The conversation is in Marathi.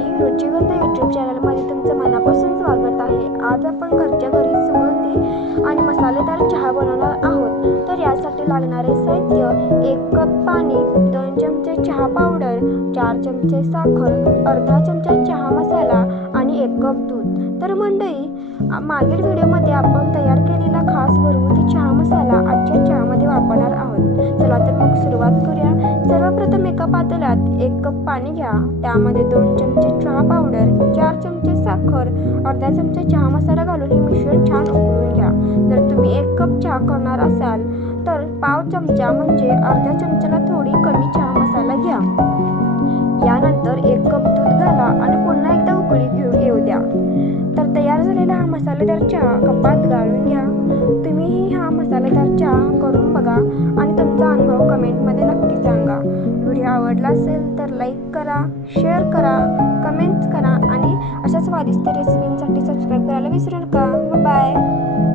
मंडळी, रुचिगंध यूट्यूब चॅनलमध्ये तुमचं मनापासून स्वागत आहे। आज आपण घरच्या घरी सुगंधी आणि मसालेदार चहा बनवणार आहोत। तर यासाठी लागणारे साहित्य: 1 कप पाणी, 2 चमचे चहा पावडर, 4 चमचे साखर, अर्धा चमचा चहा मसाला आणि 1 कप दूध। तर मंडळी, मागील व्हिडिओमध्ये आपण तयार केलेला खास घरगुती चहा मसाला आजच्या चहामध्ये वापरणार आहोत। चला तर मग सुरुवात करूया। सर्वप्रथम एका पातेल्यात 1 कप पाणी घ्या, त्यामध्ये 2 चमचे चहा पावडर, 4 चमचे साखर, अर्धा चमचा चहा मसाला घालून हे मिश्रण छान उकळून घ्या। जर तुम्ही 1 कप चहा करणार असाल तर पाव चमचा म्हणजे अर्ध्या चमच्याला थोडी कमी चहा मसाला घ्या। यानंतर 1 कप दूध घाला आणि पुन्हा एकदा उकळी येऊ द्या। तर तयार झालेला हा मसालेदार चहा कपात गाळून घ्या। तुम्हीही हा मसालेदार चहा करून बघा आणि तुमचा अनुभव कमेंटमध्ये नक्की सांगा। व्हिडिओ आवडला असेल तर लाईक करा, शेअर करा, कमेंट्स करा आणि अशा स्वादिष्ट रेसिपींसाठी सबस्क्राईब करायला विसरू नका। बाय।